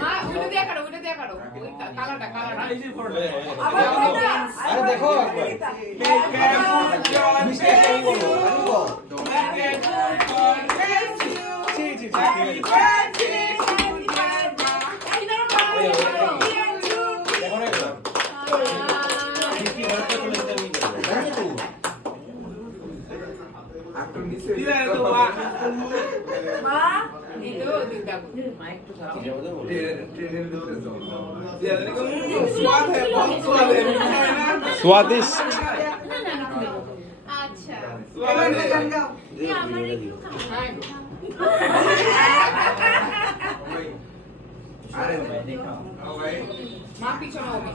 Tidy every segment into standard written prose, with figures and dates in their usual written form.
মা ওটা দিয়া কাটো ওই কালাটা আরে দেখো स्वादिष्ट আচ্ছা মা পিছনে হবে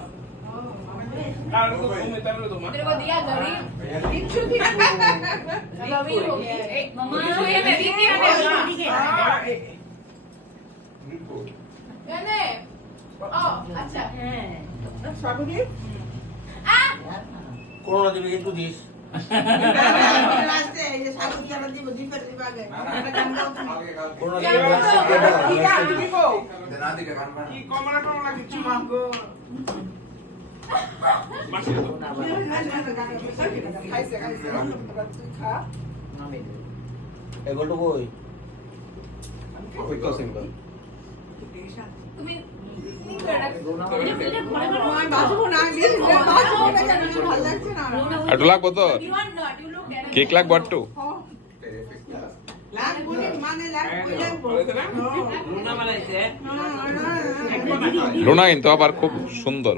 तेरे को दिया गरीब गरीब हो गया मम्मा ये मेरी क्या है ने ओ अच्छा स्वागत आ করোনা দিবি একটু দিস রাস্তে এই যে সাগর খেলা দিব দিপের দিবাগে এটা গান গাও তুমি করোনা দিবি কি গান দিব না দিকে গান বানা কি কমলা টমলা কিছু মাগো মাসি তো না খাইছে তুই খা এগুলো কই কই তো সিম্পল তুমি একটু লাগবো তো কেক লাগবো একটু রুনা কিন্তু আবার খুব সুন্দর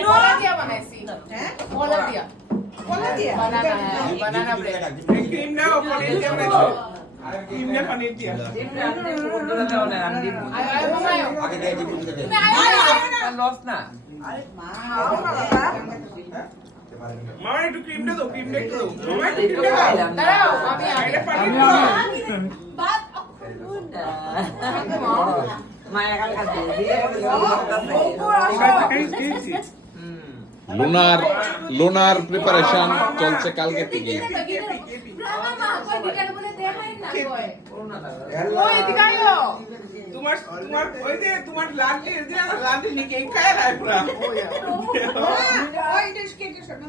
কলা দিয়া বানাইছি কলা দিয়া banana bread ক্রিম দাও পনির দিয়ে বানাইছো ক্রিম না পনির দিয়ে ayo mama ayo আগে দিয়ে দিবি দিতে দে লস না আরে মা আও না মামা একটু ক্রিম দাও ক্রিম দাও একটু মামা একটু ক্রিম দাও দাঁড়াও আমি এটা আগে পনির দাও বাদ মায়া কাল কাছে দিয়ে লুনার প্রিপারেশন চলছে কালকে থেকে তোমার ওই যে তোমার লাডলি লাডলি নিকে খায় না পুরা ওই ডিশ কেকের সাথে